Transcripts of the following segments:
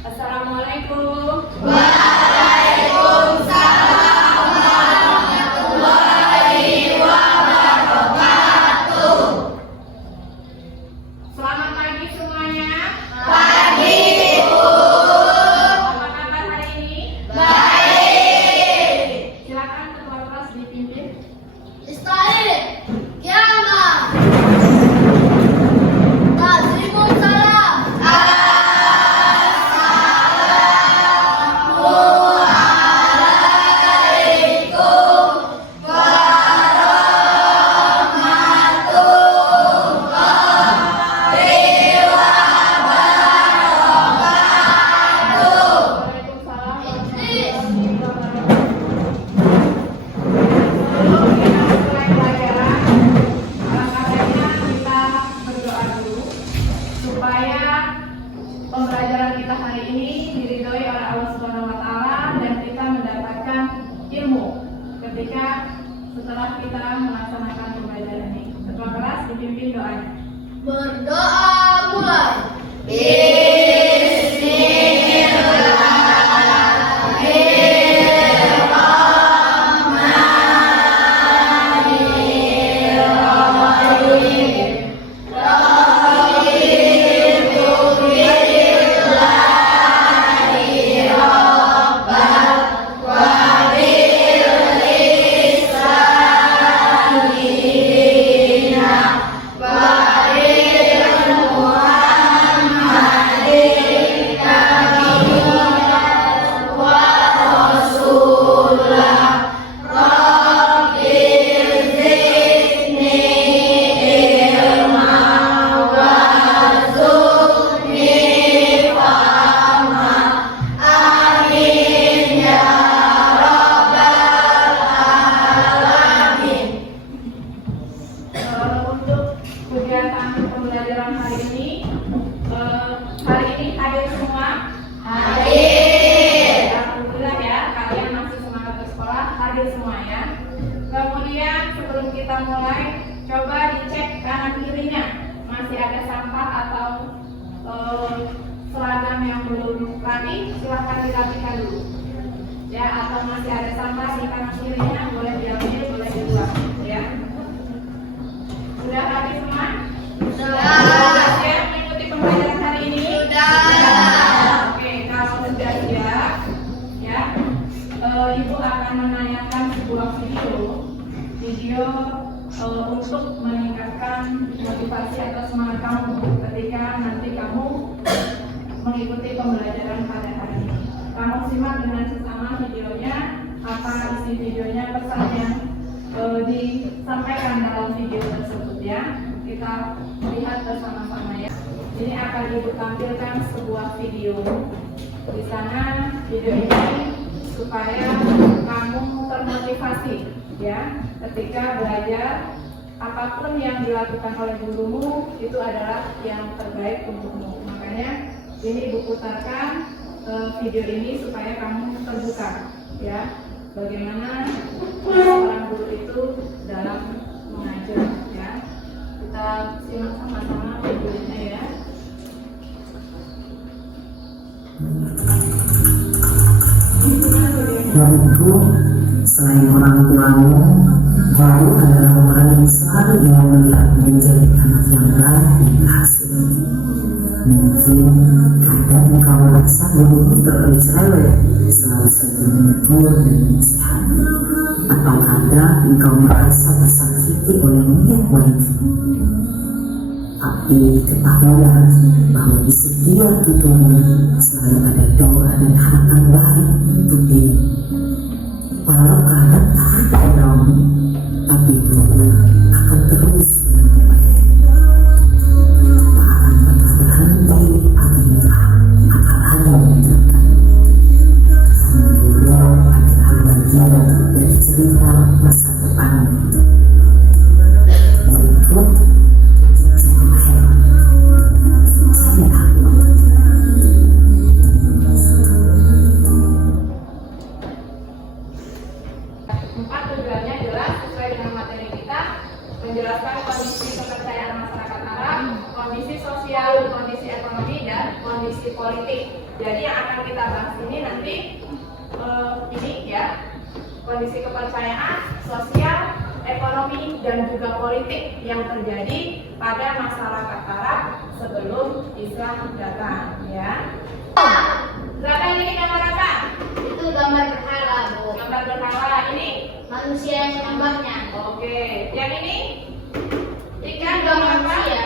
Assalamualaikum. Waalaikumsalam warahmatullahi wabarakatuh. Selamat pagi semuanya. Pagi, Ibu. Apa kabar hari ini? Baik. Silakan ketua kelas dipimpin. Istahil. Kiamat. Waalaikumsalam. Pembelajaran kita hari ini diridhoi oleh Allah Subhanahu wa taala dan kita mendapatkan ilmu ketika setelah kita melaksanakan pembelajaran ini. Ketua kelas dipimpin doanya. Berdoa mulai. Untuk kegiatan pembelajaran hari ini hadir semua. Hadir. Alhamdulillah ya, kalian masih semangat bersekolah, hadir semuanya. Kemudian sebelum kita mulai, coba dicek kanan kirinya masih ada sampah atau seragam yang belum rapi, silahkan dirapikan dulu. Ya, atau masih ada sampah di kanan kirinya, boleh diambil, boleh dibuang. Ya. Sudah rapi semua? Sudah. Siap mengikuti pembelajaran hari ini? Sudah. Oke, kalau sudah siap, ya, Ibu akan menanyakan sebuah video untuk meningkatkan motivasi atau semangat kamu ketika nanti kamu mengikuti pembelajaran pada hari ini. Kamu simak dengan seksama videonya, apa isi videonya, pesan yang disampaikan dalam video tersebut ya. Kita lihat bersama-sama ya. Ini akan Ibu tampilkan sebuah video. Di sana video ini supaya kamu termotivasi ya ketika belajar. Apapun yang dilakukan oleh gurumu itu adalah yang terbaik untukmu. Makanya ini Ibu putarkan video ini supaya kamu terbuka ya, bagaimana seorang guru itu dalam mengajar ya. Kita simak sama-sama videonya ya. Dariku, selain orang tuamu, kau adalah orang yang selalu mau melihat menjadi anak yang baik dan berhasil. Mungkin kadang engkau merasa gurumu terlalu cerewet, selalu saja menegur dan menasihati. Atau kadang engkau merasa tersakiti oleh niat baikmu. Tapi ketahuilah bahwa di setiap tuturmu selalu ada doa dan harapan baik untuk dirimu. Walau kadang tak ada orang, tapi guru akan terus menyampaikan. Tak akan pernah berhenti atau menyerah, akan hanya menunjukkan. Karena guru adalah bagian dari cerita masa depanmu. Muridku, jangan heran, jangan takut. Empat tujuannya jelas sesuai dengan materi kita, menjelaskan kondisi kondisi politik. Jadi yang akan kita bahas ini nanti ini ya, kondisi kepercayaan, sosial, ekonomi, dan juga politik yang terjadi pada masyarakat Arab sebelum Islam datang ya. Belakang ini gambar apa? Itu gambar berhala, Bu. Gambar berhala. Ini Manusia yang menyembahnya. oke. Yang ini Ikan gambar apa? manusia.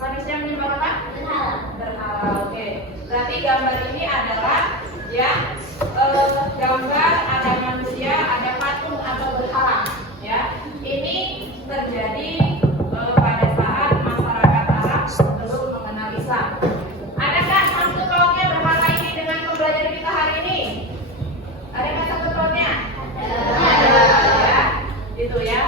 Manusia menyembah apa? Berhala. Berhala. Oke. Berarti gambar ini adalah ya gambar ada manusia, ada patung atau berhala ya. Ini terjadi pada saat masyarakat Arab belum mengenal Islam. Adakah sangkut pautnya berhala ini dengan pembelajaran kita hari ini? Adakah sangkut pautnya? Ada ya. Itu ya.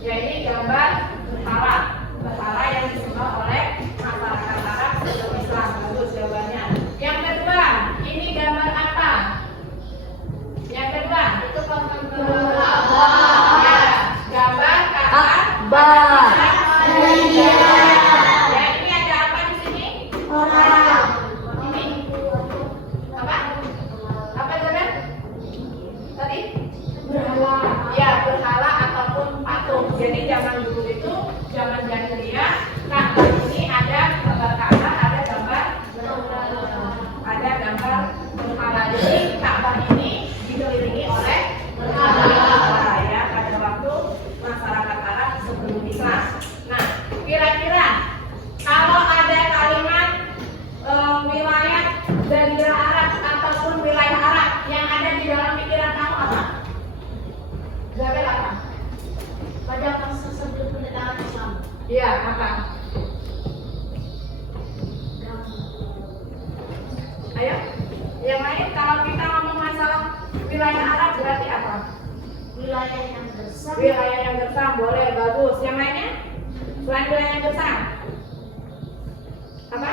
Ya ini gambar berhala. Berhala yang disembah oleh masyarakat Arab sebelum Islam. Bagus jawabannya. Yang kedua, ini gambar apa? Yang kedua, Itu patung ya, gambar Akbar. Ya, ini ada apa di sini? Ini apa? Apa saudara? Tadi? berhala. Ya, berhala ataupun patung. Jadi zaman dulu itu, zaman jahiliyah, nah ini ada gambar Ka'bah, ada gambar berhala. Jadi Ka'bah ini dikelilingi oleh berhala ya pada waktu masyarakat Arab sebelum Islam. Nah, kira-kira kalau ada kalimat wilayah Jazirah Arab ataupun wilayah Arab yang ada di dalam pikiran kamu apa? Jawabnya apa? Pada masa sebelum kedatangan Islam. Iya, apa? Ayo, yang lain kalau kita ngomong masalah wilayah Arab berarti apa? Wilayah yang besar. Wilayah yang gersang, boleh, bagus. Yang lainnya? Selain wilayah yang gersang? Apa?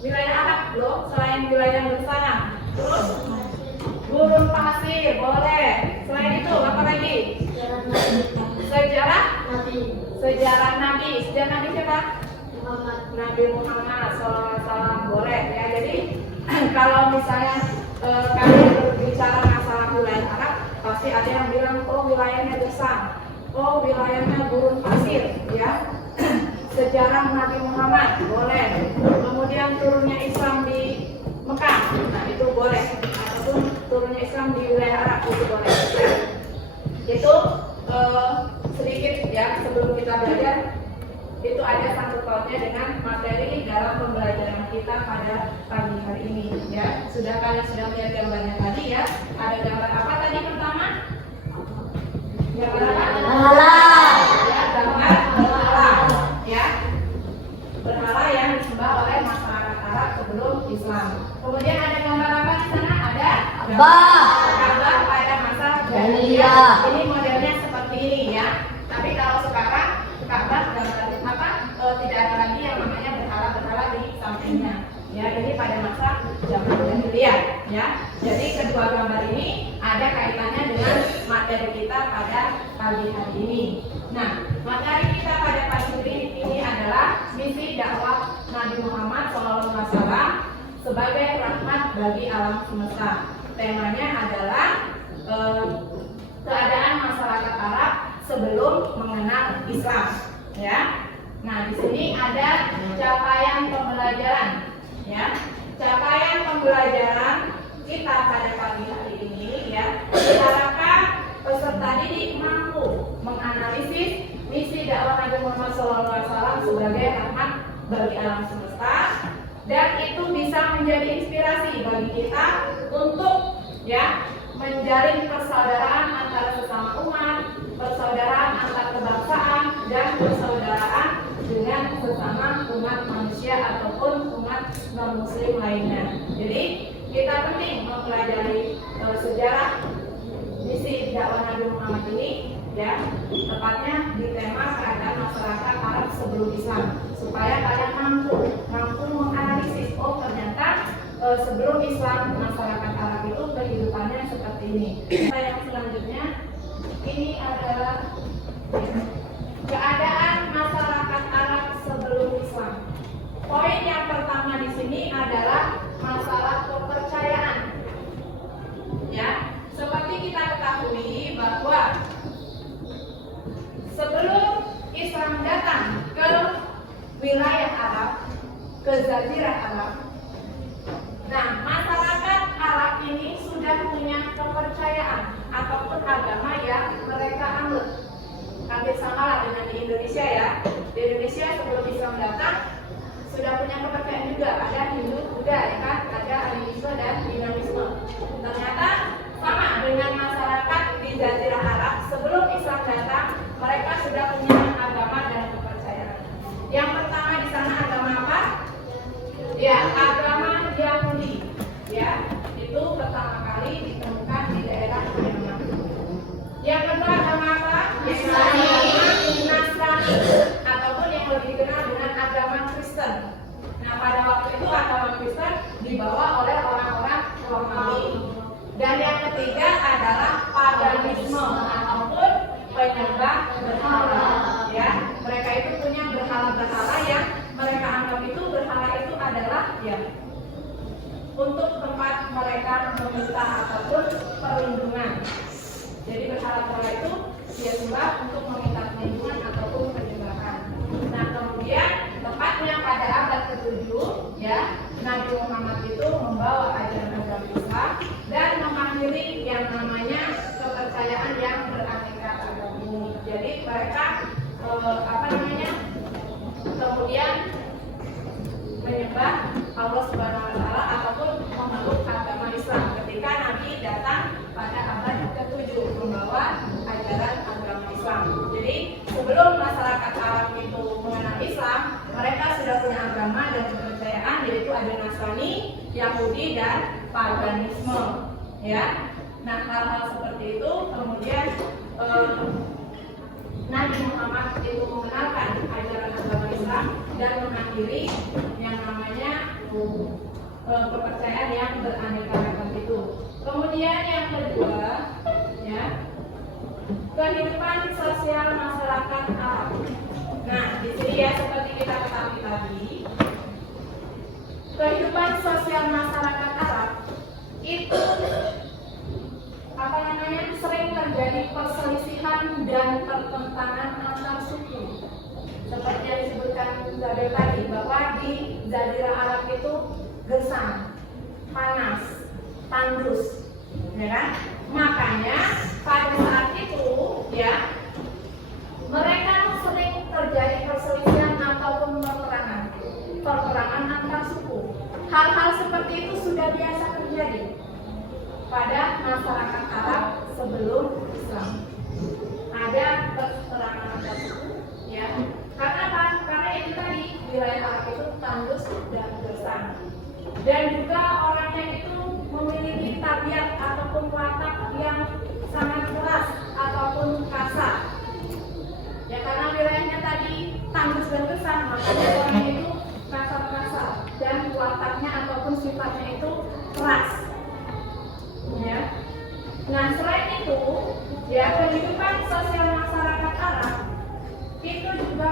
Wilayah Arab loh, selain wilayah yang gersang. Terus? Gurun pasir, boleh. Selain itu, apa lagi? Jalan Nabi. Sejarah? Nabi Sejarah Nabi. Sejarah Nabi siapa? Muhammad. Nabi Muhammad SAW, boleh ya. Jadi kalau misalnya kalian berbicara masalah wilayah Arab, pasti ada yang bilang oh wilayahnya gersang, oh wilayahnya gurun pasir, ya. Sejarah Nabi Muhammad boleh. Kemudian turunnya Islam di Mekah, nah itu boleh. Ataupun turunnya Islam di wilayah Arab itu boleh. Ya. Itu sedikit ya sebelum kita belajar. Itu ada sangkut pautnya dengan materi dalam pembelajaran kita pada pagi hari ini ya. Kalian sudah melihat gambarnya tadi ya. Ada gambar apa tadi pertama? Gambar apa? Berhala. Ya, gambar berhala ya. Berhala yang disembah oleh masyarakat Arab sebelum Islam. Kemudian ada gambar apa di sana? Ada gambar pada masa jahiliyah. Ini modelnya seperti ini ya. Tapi kalau sekarang Ka'bah tidak ada lagi yang namanya berhala-berhala di sampingnya. Ya, ini pada masa zaman jahiliyah ya. Jadi kedua gambar ini ada kaitannya dengan materi kita pada pagi hari ini. Nah, materi kita pada pagi hari ini adalah misi dakwah Nabi Muhammad SAW sebagai rahmat bagi alam semesta. Temanya adalah keadaan masyarakat Arab sebelum mengenal Islam ya. Nah, di sini ada capaian pembelajaran ya. Capaian pembelajaran kita pada pagi hari ini ya. Diharapkan peserta didik mampu menganalisis misi dakwah Nabi Muhammad SAW sebagai rahmat bagi alam semesta, dan itu bisa menjadi inspirasi bagi kita untuk ya menjalin persaudaraan antara sesama umat, persaudaraan antar kebangsaan, dan persaudaraan dengan sesama umat manusia ataupun umat non-muslim lainnya. Jadi kita penting mempelajari sejarah misi dakwah Nabi Muhammad ini ya, tepatnya di tema keadaan masyarakat Arab sebelum Islam, supaya kalian mampu menganalisis oh ternyata sebelum Islam masyarakat Arab itu kehidupannya seperti ini. Yang selanjutnya ini adalah keadaan masyarakat Arab sebelum Islam. adalah masalah kepercayaan. Ya, seperti kita ketahui bahwa sebelum Islam datang ke wilayah Arab, ke Jazirah Arab, nah masyarakat Arab ini sudah punya kepercayaan ataupun agama yang mereka anut. Hampir sama lah dengan di Indonesia ya. Di Indonesia sebelum Islam datang sudah punya kepercayaan juga, ada Hindu, Buddha, ya kan? Ada animisme dan dinamisme. Ternyata sama dengan masyarakat di Jazirah Arab sebelum Islam datang, mereka sudah punya agama dan kepercayaan. Yang pertama di sana agama apa? Ya, agama Yahudi. Ya, itu pertama kali ditemukan di daerah Yaman. Yang kedua agama apa? Nasrani, ataupun yang lebih dikenal dengan agama Kristen. Nah, pada waktu itu agama Kristen dibawa oleh orang-orang Romawi. Dan yang ketiga adalah paganisme ataupun penyembah berhala. Ya, mereka itu punya berhala-berhala yang mereka anggap itu berhala itu adalah ya untuk tempat mereka meminta ataupun perlindungan. Jadi berhala-berhala itu dia sembah untuk meminta perlindungan ataupun penyembahan. Nah, kemudian tepatnya pada abad ke-7 ya, Nabi Muhammad itu membawa ajaran agama Islam dan mengakhiri yang namanya kepercayaan yang beraneka ragam ini. Jadi mereka kemudian menyembah Allah Subhanahu wa taala ataupun memeluk agama Islam ketika Nabi datang pada abad ke-7 membawa ajaran agama Islam. Jadi sebelum masyarakat Arab itu mengenal Islam, mereka sudah punya agama dan kepercayaan, yaitu ada Nasrani, Yahudi dan paganisme. Ya, nah hal-hal seperti itu kemudian Nabi Muhammad itu mengenalkan ajaran agama Islam dan mengakhiri yang namanya kepercayaan yang beraneka ragam itu. Kemudian yang kedua, ya, kehidupan sosial masyarakat Arab. Nah, di sini ya seperti kita ketahui tadi, kehidupan sosial masyarakat Arab itu sering terjadi perselisihan dan pertentangan antar suku. Seperti yang disebutkan Zabel tadi, bahwa di Jazirah Arab itu gersang, panas, tandus, ya kan? Makanya pada saat itu ya mereka sering terjadi perselisihan ataupun peperangan antar suku. Hal-hal seperti itu sudah biasa terjadi pada masyarakat Arab sebelum Islam. Ada peperangan antar suku, ya. Karena apa? Karena itu tadi wilayah Arab itu tandus dan gersang. Dan juga orangnya itu memiliki tabiat ataupun watak yang sangat keras ataupun kasar. Ya, karena wilayahnya tadi tandus dan gersang, makanya orangnya itu kasar-kasar dan wataknya ataupun sifatnya itu keras. Ya. Nah, selain itu, ya kehidupan sosial masyarakat Arab itu juga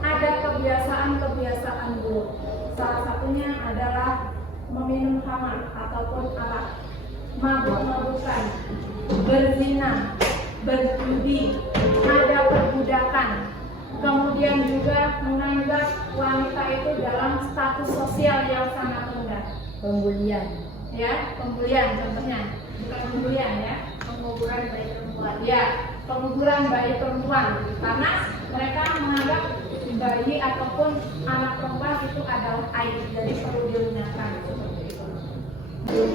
ada kebiasaan-kebiasaan buruk. Salah satunya adalah meminum khamar ataupun arak, mabuk-mabukan, berzina, berjudi, ada perbudakan. Kemudian juga menganggap wanita itu dalam status sosial yang sangat rendah. Pembulian. Ya, pembulian contohnya, bukan pembulian ya, penguburan bayi perempuan. Ya, penguburan bayi perempuan, karena mereka menganggap bayi ataupun anak perempuan itu adalah aib, jadi perlu dilunakan seperti itu.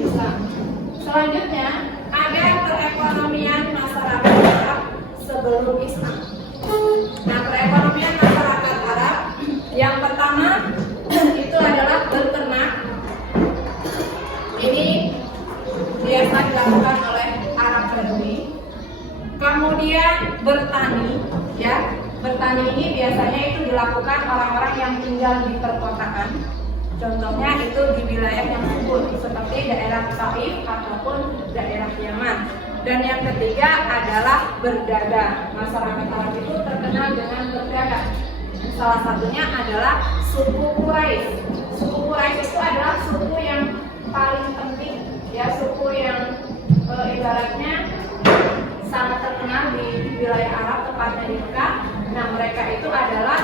Islam. Selanjutnya ada perekonomian masyarakat Arab sebelum Islam. Nah, perekonomian masyarakat Arab yang pertama itu adalah berternak. Ini biasa dilakukan oleh Arab Badui. Kemudian bertani, ya. Bertani ini biasanya itu dilakukan orang-orang yang tinggal di perkotaan. Contohnya itu di wilayah yang subur seperti daerah Taif ataupun daerah Yaman. Dan yang ketiga adalah berdagang. Masyarakat Arab itu terkenal dengan berdagang. Salah satunya adalah suku Quraisy. Suku Quraisy itu adalah suku yang paling penting, ya, suku yang ibaratnya sangat terkenal di wilayah Arab, tepatnya di Mekah. Nah, mereka itu adalah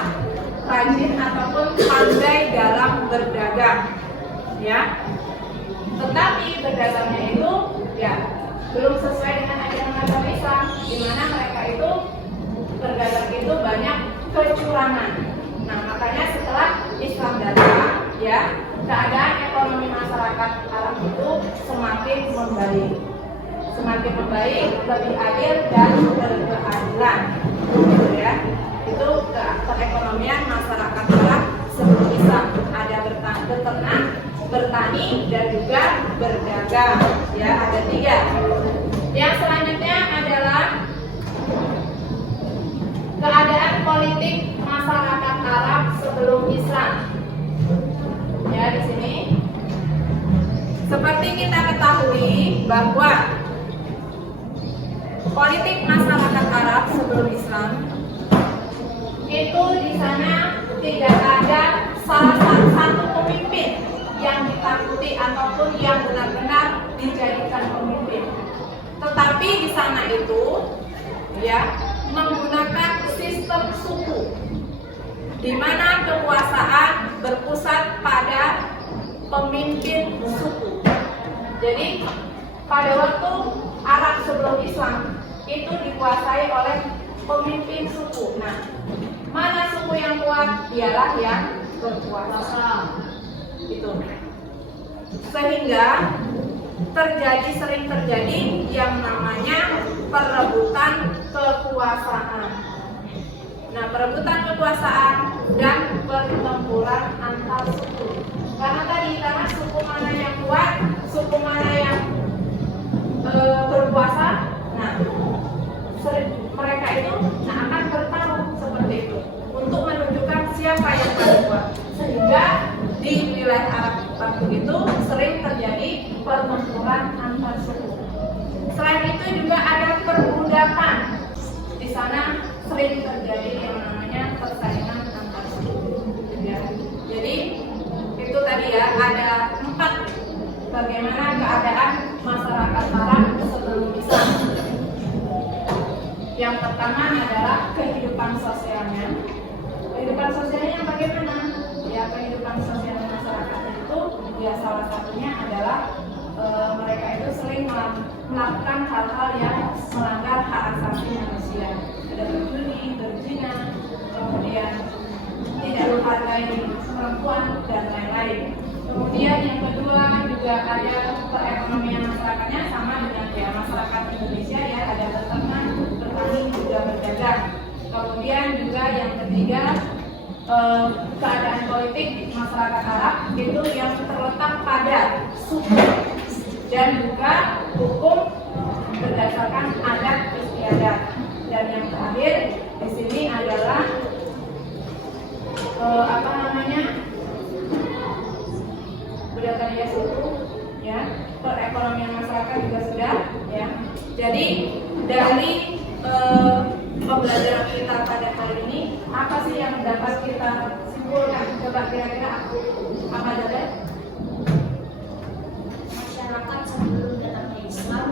rajin ataupun pandai dalam berdagang, ya. Tetapi berdagangnya itu ya belum sesuai dengan ajaran agama Islam, di mana mereka itu berdagang itu banyak kecurangan. Nah, makanya setelah Islam datang, ya, keadaan ekonomi masyarakat Arab itu semakin membaik, lebih adil dan berkeadilan, gitu ya. Itu perekonomian masyarakat Arab sebelum Islam, ada beternak, bertani, dan juga berdagang, ya, ada 3. Yang selanjutnya adalah keadaan politik masyarakat Arab sebelum Islam. Ya, di sini seperti kita ketahui bahwa politik masyarakat Arab sebelum Islam itu di sana tidak ada salah satu pemimpin yang ditakuti ataupun yang benar-benar dijadikan pemimpin. Tetapi di sana itu, ya, menggunakan sistem suku, di mana kekuasaan berpusat pada pemimpin suku. Jadi pada waktu Arab sebelum Islam itu dikuasai oleh pemimpin suku. Nah, mana suku yang kuat? Dialah yang berkuasa. Itu. Sehingga sering terjadi yang namanya perebutan kekuasaan. Nah, perebutan kekuasaan dan pertempuran antar suku. Karena suku mana yang kuat, suku mana yang berkuasa, nah, mereka itu akan bertarung seperti itu untuk menunjukkan siapa yang paling kuat. Sehingga di wilayah Arab waktu itu sering terjadi pertempuran antar suku. Selain itu juga ada perbudakan. Di sana sering terjadi yang namanya persaingan antar suku. Ya. Jadi itu tadi ya, ada 4 bagaimana keadaan masyarakat Arab sebelum Islam. Yang pertama adalah kehidupan sosialnya. Kehidupan sosialnya yang bagaimana? Ya, kehidupan sosial masyarakatnya itu ya salah satunya adalah mereka itu sering melakukan hal-hal yang melanggar hak asasi manusia. Ada berjudi, berzina, kemudian tidak menghargai perempuan dan lain-lain. Kemudian yang kedua juga ada perekonomian masyarakatnya sama dengan ya masyarakat Indonesia, ya, ada beternak, bertani, juga berdagang. Kemudian juga yang ketiga, keadaan politik masyarakat Arab itu yang terletak pada suku dan juga hukum berdasarkan adat istiadat. Dan yang terakhir di sini adalah budaya suku, ya, perekonomian masyarakat juga sudah, ya. Jadi dari pembelajaran kita pada hari ini, apa sih yang dapat kita simpulkan? Coba kira-kira apa saja? Masyarakat sebelum datangnya Islam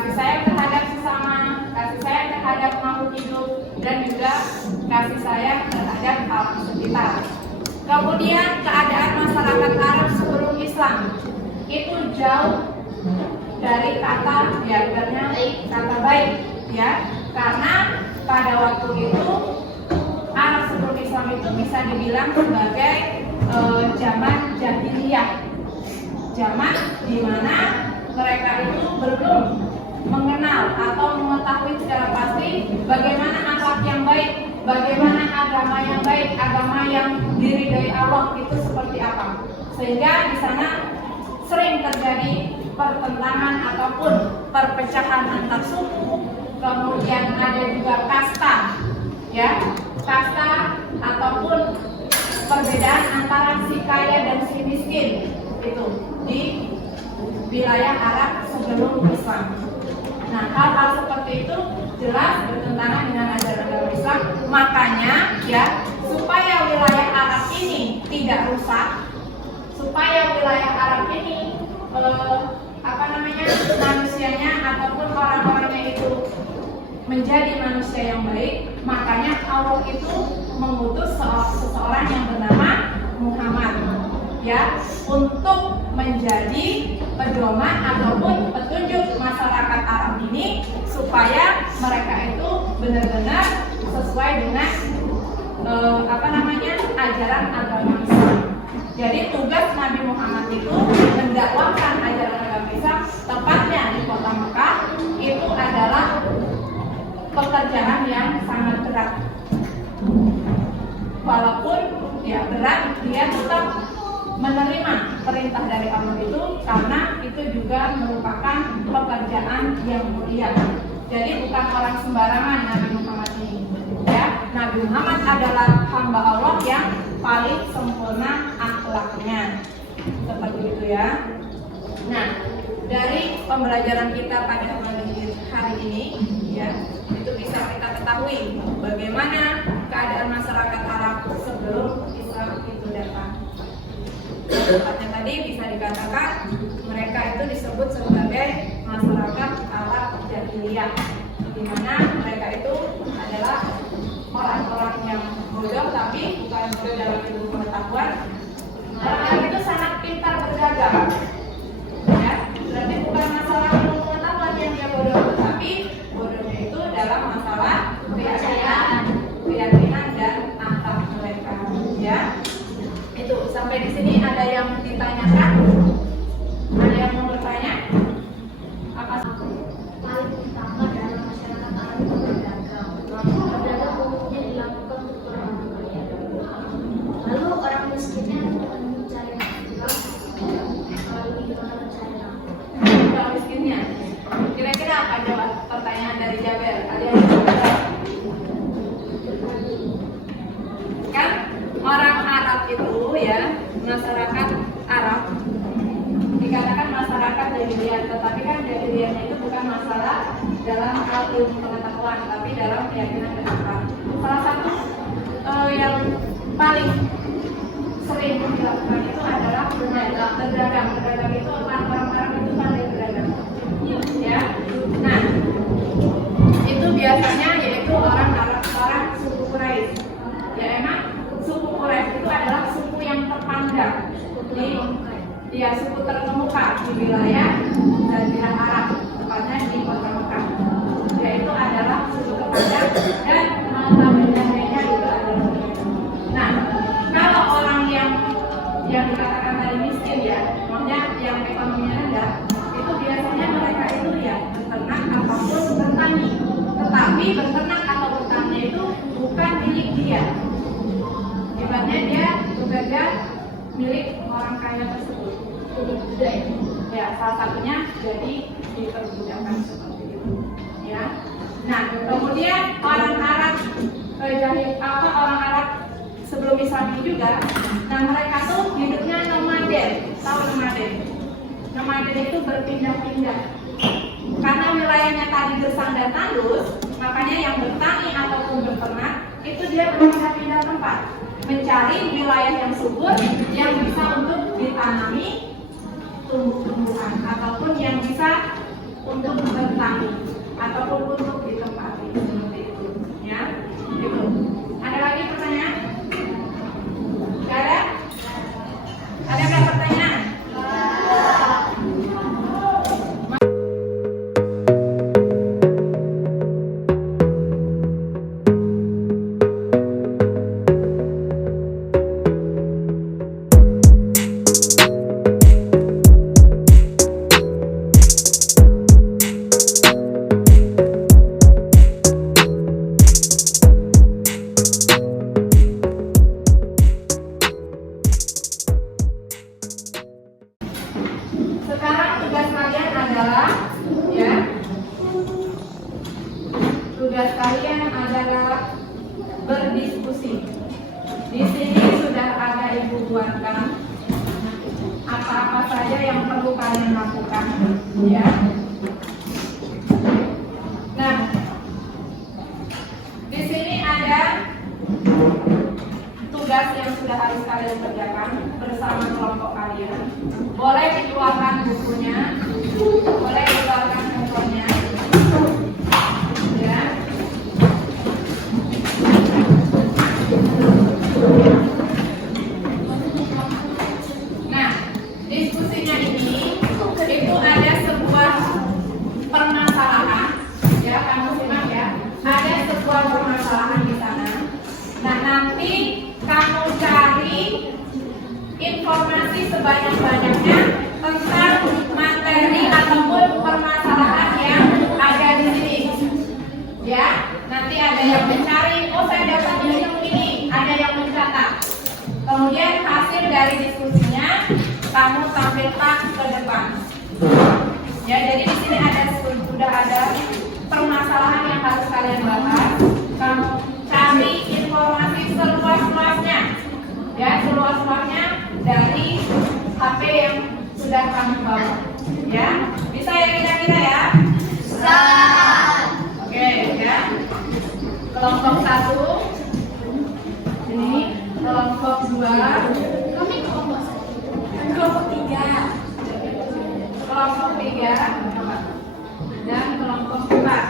kasih sayang terhadap sesama, kasih sayang terhadap makhluk hidup, dan juga kasih sayang terhadap alam sekitar. Kemudian keadaan masyarakat Arab sebelum Islam itu jauh dari kata kata baik, ya, karena pada waktu itu Arab sebelum Islam itu bisa dibilang sebagai zaman jahiliyah, zaman di mana mereka itu belum mengenal atau mengetahui secara pasti bagaimana akhlak yang baik, bagaimana agama yang baik, agama yang diridhai Allah itu seperti apa. Sehingga di sana sering terjadi pertentangan ataupun perpecahan antar suku, kemudian ada juga kasta, ya, kasta ataupun perbedaan antara si kaya dan si miskin itu di wilayah Arab sebelum Islam. Nah, hal-hal seperti itu jelas bertentangan dengan ajaran agama Islam. Makanya, ya, supaya wilayah Arab ini tidak rusak, supaya wilayah Arab ini manusianya ataupun orang-orangnya itu menjadi manusia yang baik, makanya Allah itu mengutus seseorang yang bernama Muhammad, ya, untuk menjadi pedoman ataupun petunjuk masyarakat Arab ini supaya mereka itu benar-benar sesuai dengan ajaran agama Islam. Jadi tugas Nabi Muhammad itu mendakwahkan ajaran agama Islam, tepatnya di kota Mekah, itu adalah pekerjaan yang sangat berat. Walaupun ya berat, dia tetap menerima perintah dari Allah itu karena itu juga merupakan pekerjaan yang mulia. Jadi bukan orang sembarangan Nabi Muhammad ini, ya. Nabi Muhammad adalah hamba Allah yang paling sempurna akhlaknya, seperti itu, ya. Nah, dari pembelajaran kita pada hari ini, ya, itu bisa kita ketahui bagaimana keadaan masyarakat Arab sebelum Islam itu datang. Tepatnya tadi bisa dikatakan mereka itu disebut sebagai masyarakat Arab jahiliyah, di mana mereka itu adalah orang-orang yang bodoh, tapi bukan bodoh dalam ilmu pengetahuan. Orang itu sangat pintar berdagang, ya. Berarti bukan masalah ilmu pengetahuan yang dia bodoh, tapi bodohnya itu dalam masalah keyakinan dan akhlak mereka, ya. Itu sampai di sini ada yang ditanyakan? Ada yang mau bertanya? Apa Paling utama dalam masyarakat Arab itu berdagang. Berdagang umumnya dilakukan untuk orang kaya. Lalu orang miskinnya mencari nafkah. Lalu gimana mencari nafkah? orang miskinnya? Kira-kira apa jawab pertanyaan dari Jaber? Ada yang mau bertanya? Kan orang Arab itu, ya, masyarakat Arab dikatakan masyarakat jahiliyah, tetapi kan jahiliyahnya itu bukan masalah dalam hal ilmu pengetahuan, tapi dalam keyakinan dan akhlak. Salah satu yang paling sering dilakukan itu adalah berdagang. Berdagang itu orang Arab itu pandai berdagang, ya. Nah, itu biasanya yaitu orang Arab, orang suku Quraisy. Ya, emang suku Quraisy itu adalah suku yang terpandang suku terkemuka di wilayah Jazirah Arab, tepatnya di kota Mekah. Yaitu adalah suku terpandang dan notabene-nya juga adalah. Nah, kalau orang yang dikatakan tadi miskin, ya, maksudnya yang ekonominya rendah, itu biasanya mereka itu ya beternak ataupun bertani. Tetapi beternak atau bertani itu bukan milik dia. Ibaratnya dia bekerja milik orang kaya tersebut. Ya, salah satunya jadi diperbudakan seperti itu, ya. Nah, kemudian orang Arab orang Arab sebelum Islam ini juga, nah mereka tuh hidupnya nomaden. Tahu nomaden? Nomaden itu berpindah-pindah. Karena wilayahnya tadi gersang dan tandus, makanya yang bertani ataupun beternak itu dia berpindah-pindah tempat, mencari wilayah yang subur yang bisa untuk ditanami tumbuh-tumbuhan ataupun yang bisa untuk bertani ataupun untuk ditempati seperti itu, ya. Itu. Ada lagi pertanyaan? Gak ada? Ada nggak pertanyaan? Sekarang tugas kalian adalah, ya, tugas kalian adalah berdiskusi. Di sini sudah ada Ibu buatkan apa-apa saja yang perlu kalian lakukan, ya. Nah, di sini ada tugas yang sudah harus kalian kerjakan bersama kelompok kalian. Boleh dikeluarkan bukunya, boleh dikeluarkan handphonenya, ya. Nah, diskusinya ini itu ada sebuah permasalahan, ya, kamu simak ya. Ada sebuah permasalahan di sana. Nah, nanti kamu cari informasi sebanyak-banyaknya tentang materi ataupun permasalahan yang ada di sini. Ya, nanti ada yang mencari, oh saya dapat ini, ada yang mencatat. Kemudian hasil dari diskusinya kamu tampilkan ke depan. Ya, jadi di sini sudah ada permasalahan yang harus kalian bahas. Kamu cari informasi seluas-luasnya, ya, seluas-luasnya dari HP yang sudah kamu bawa, ya. Bisa ya kira-kira ya? Bisa. Oke, ya. Kelompok 1 ini, kelompok 2, Kami kelompok 1. kelompok 3, kelompok 3, dan kelompok 4,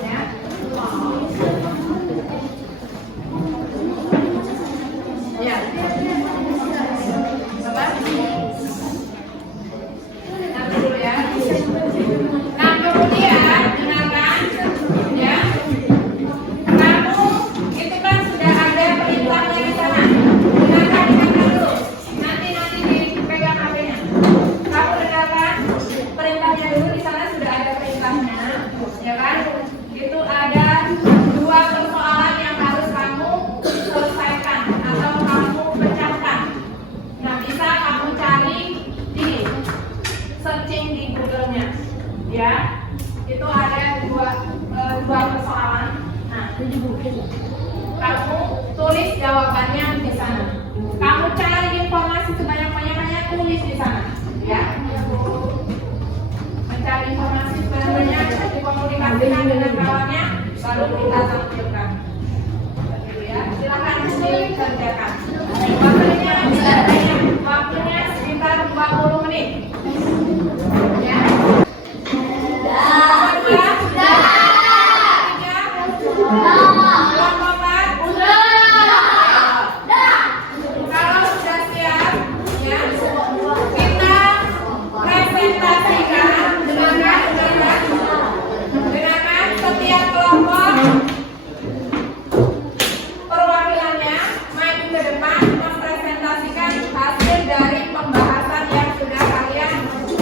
ya. Ya. Nanti dulu ya. Nah, kemudian dengarkan, ya. Kamu itu kan sudah ada perintahnya di sana. Dengarkan dulu. Nanti dipegang HP-nya. Kamu dengarkan perintahnya dulu, di sana sudah ada perintahnya, ya kan? Itu ada 2 persoalan yang harus kamu selesaikan atau kamu pecahkan. Nah, bisa kamu cari di searching di Google-nya, ya. Itu ada dua persoalan. Nah, kamu tulis jawabannya di sana. Kamu cari informasi sebanyak-banyaknya, tulis di sana, ya. Mencari informasi sebanyak-banyaknya, dikomunikasikan dengan kawannya, baru kita tampilkan. Gitu ya. Silakan dikerjakan. Waktunya sekitar 20 menit. Ya. Kalau sudah siap, ya, kita presentasikan. Dengarkan setiap kelompok perwakilannya maju ke depan mempresentasikan hasil dari pembahasan yang sudah kalian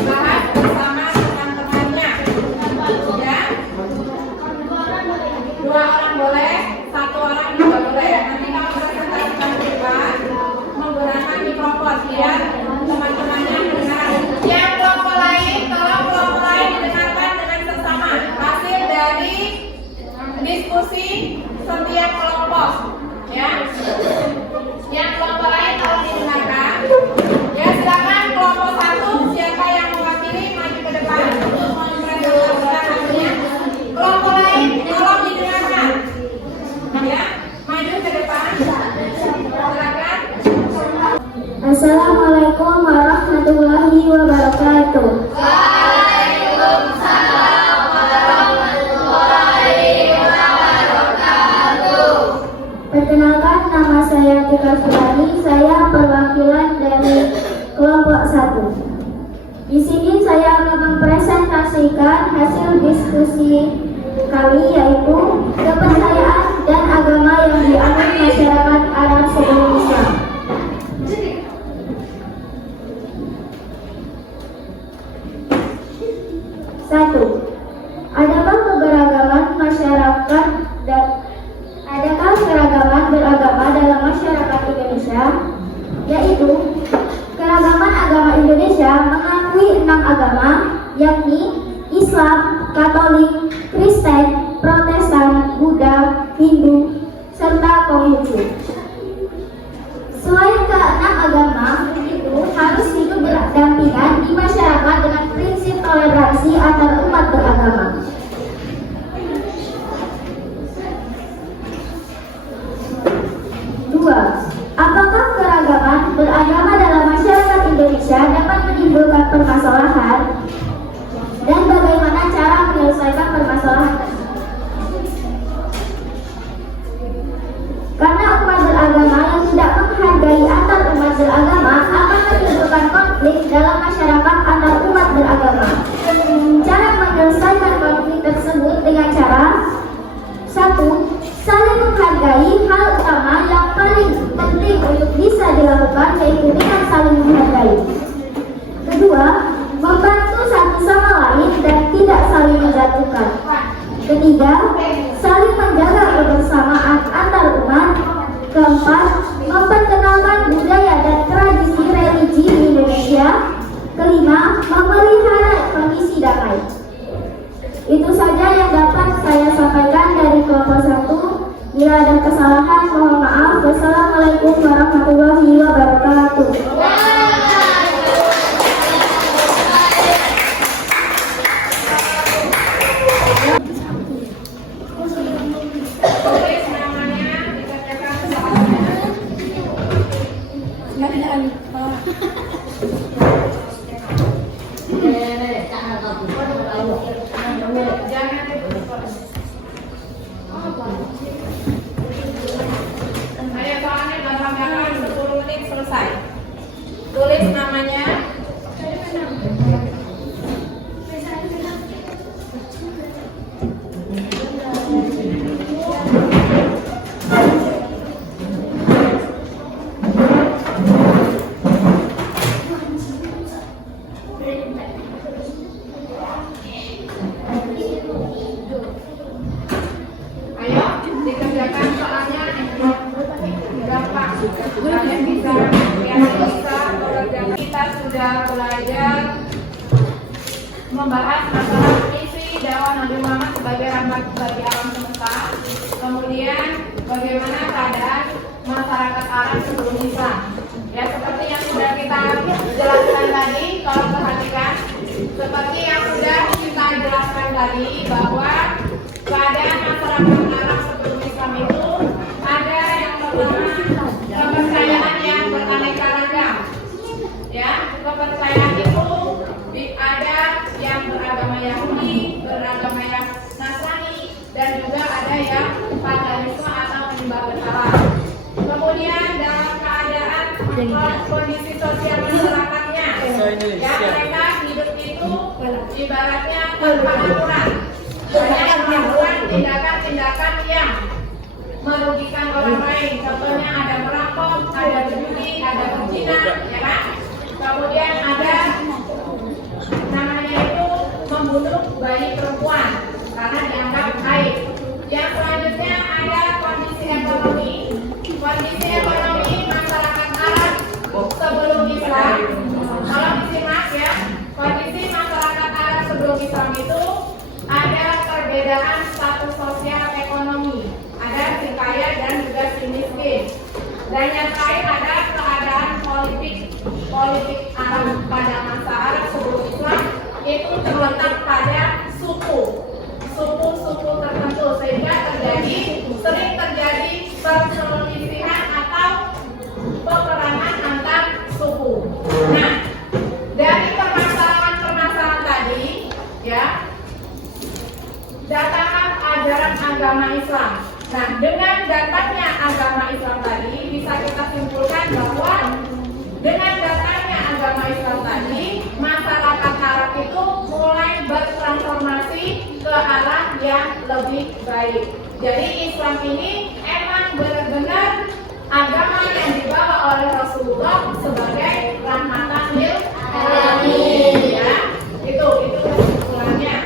bahas bersama teman-temannya. Ya, 2 orang boleh, 1 orang juga boleh. Nanti kamu presentasikan di depan menggunakan mikrofon biar teman-temannya mendengar. Yang kelompok lain, tolong kelompok lain didengarkan dengan seksama hasil dari diskusi setiap kelompok, ya. Yang kelompok lain tolong didengarkan. Ya, silakan kelompok 1, siapa yang mewakili maju ke depan untuk mempresentasikan hasilnya. Kelompok lain tolong didengarkan. Ya, maju ke depan. Silakan. Assalamualaikum warahmatullahi wabarakatuh. Waalaikumsalam Sulani, saya perwakilan dari kelompok 1. Di sini saya akan mempresentasikan hasil diskusi kami, yaitu kepercayaan dan agama yang dianut masyarakat Arab sebelum Islam. Satu, adakah keberagaman masyarakat adakah keragaman beragama dalam masyarakat Indonesia? Yaitu keragaman agama Indonesia mengakui 6 agama, yakni Islam, Katolik, Kristen, Protestan, Buddha, Hindu, serta Konghucu. Selain ke-6 agama itu harus hidup berdampingan di masyarakat dengan prinsip toleransi antar umat beragama. Dua, apakah keragaman beragama dalam masyarakat Indonesia dapat menimbulkan permasalahan dan bagaimana cara menyelesaikan permasalahan tersebut? Karena umat beragama yang tidak menghargai antar umat beragama akan menimbulkan konflik dalam masyarakat antar umat beragama. Cara menyelesaikan konflik tersebut dengan cara: 1. Saling menghargai. Hal utama yang paling penting untuk bisa dilakukan yaitu dengan saling menghargai. Kedua, membantu satu sama lain dan tidak saling menjatuhkan. Ketiga, saling menjaga kebersamaan antar umat. Keempat, memperkenalkan budaya dan tradisi religi di Indonesia. Kelima, memelihara kondisi damai. Itu saja yang dapat saya sampaikan dari kelompok 1. Bila ada kesalahan, mohon maaf. Wassalamualaikum warahmatullahi wabarakatuh. Tulis namanya, dikerjakan kesalahannya. Jangan Ayo, soalnya gampang-gampang, 10 menit selesai. Tulis namanya. Ayo, dikerjakan soalnya gampang. Kalian bisa, yang bisa mengerjakan. Kita sudah belajar membahas masalah misi dakwah Nabi Muhammad sebagai rahmat bagi alam semesta. Kemudian bagaimana keadaan masyarakat Arab sebelum Islam. Ya, seperti yang sudah kita jelaskan tadi, tolong perhatikan. Seperti yang sudah kita jelaskan tadi bahwa keadaan masyarakat Arab sebelum Islam itu ada yang pertama kepercayaan yang beraneka ragam. Ya, kepercayaan itu ada yang beragama Yahudi, beragama yang Nasrani, dan juga ada yang paganisme atau menyembah berhala. Kemudian dalam keadaan kondisi sosial masyarakatnya, ya mereka hidup itu ibaratnya tanpa aturan. Banyak melakukan tindakan-tindakan yang merugikan orang lain. Contohnya ada merampok, ada berjudi, ada berzina, ya kan? Kemudian ada namanya itu membunuh bayi perempuan karena dianggap aib. Yang selanjutnya ada kondisi ekonomi. Kondisi ekonomi masyarakat Arab sebelum Islam. Kalau disimak ya, kondisi masyarakat Arab sebelum Islam itu ada perbedaan status sosial ekonomi, ada si kaya dan juga si miskin. Dan yang terakhir ada keadaan politik Arab pada masa Arab sebelum Islam itu terletak pada suku tertentu, sehingga sering terjadi perselisihan atau peperangan antar suku. Nah, dari permasalahan tadi ya, datanglah ajaran agama Islam. Nah, dengan datangnya agama Islam tadi, bisa kita simpulkan bahwa dengan datangnya agama Islam tadi, masyarakat Arab itu mulai bertransformasi ke arah yang lebih baik. Jadi Islam ini emang benar-benar agama yang dibawa oleh Rasulullah sebagai rahmatan lil alamin. Ya, itu kesimpulannya.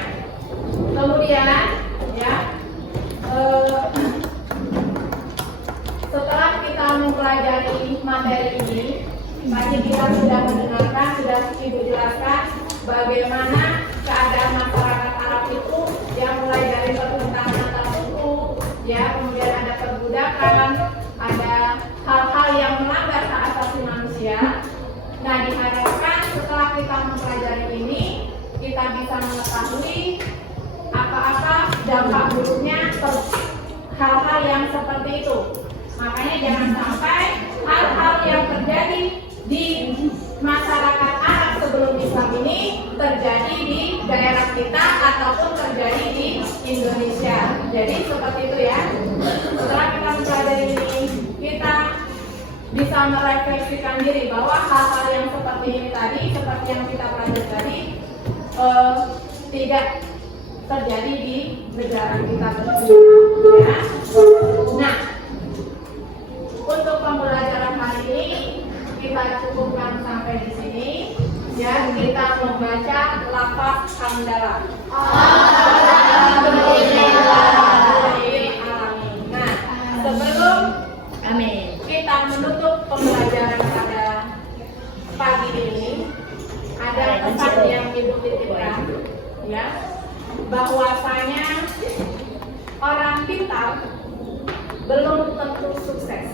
Kemudian, ya, setelah kita mempelajari materi ini, tadi kita sudah mendengarkan, sudah Ibu jelaskan bagaimana keadaan masyarakat Arab itu yang mulai dari pertentangan antar suku, ya, kemudian ada perbudakan, ada hal-hal yang melanggar hak asasi manusia. Nah, diharapkan setelah kita mempelajari ini, kita bisa mengetahui apa-apa dampak buruknya hal-hal yang seperti itu. Makanya jangan sampai hal-hal yang terjadi di masyarakat Arab sebelum Islam ini terjadi di daerah kita ataupun terjadi di Indonesia. Jadi seperti itu ya. Setelah kita mempelajari ini, kita bisa merefleksikan diri bahwa hal-hal yang seperti ini tadi, seperti yang kita pelajari tadi, tidak terjadi di negara kita tersebut. Ya. Nah, untuk pembelajaran hari ini kita cukupkan sampai di sini. Ya, kita membaca lafaz hamdalah. Nah, sebelum kita menutup pembelajaran pada pagi ini, ada pesan yang Ibu titipkan, ya, bahwasanya orang pintar belum tentu sukses.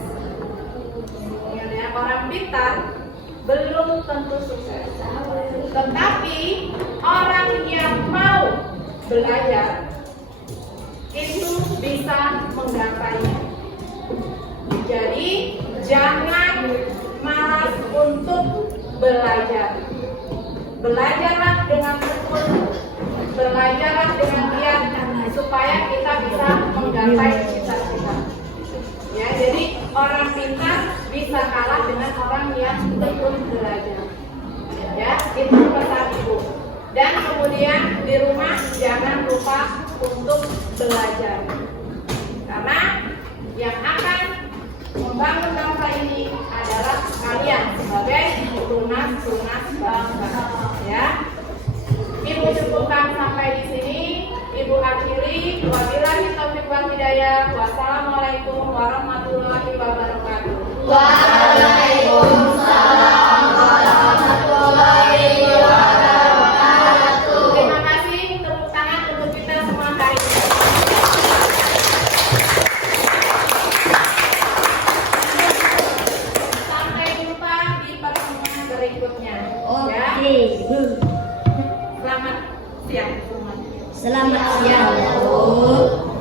Ya, orang pintar belum tentu sukses. Tetapi orang yang mau belajar itu bisa menggapainya. Jadi jangan malas untuk belajar. Belajarlah dengan tekun, belajarlah dengan giat supaya kita bisa menggapai cita-cita. Ya, jadi orang pintar bisa kalah dengan orang yang tekun belajar. Ya, itu pesan Ibu. Dan kemudian di rumah jangan lupa untuk belajar. Karena yang akan membangun bangsa ini adalah kalian sebagai tunas-tunas bangsa. Ya, Ibu cukupkan sampai di sini. Ibu akhiri. Wabillahi taufiq wal hidayah. Wassalamualaikum warahmatullahi wabarakatuh. Waalaikumsalam warahmatullahi wabarakatuh. Terima kasih. Tepuk tangan untuk kita semua hari ini. Sampai jumpa di pertemuan berikutnya. Ya. Selamat siang semuanya. Selamat siang, Bu.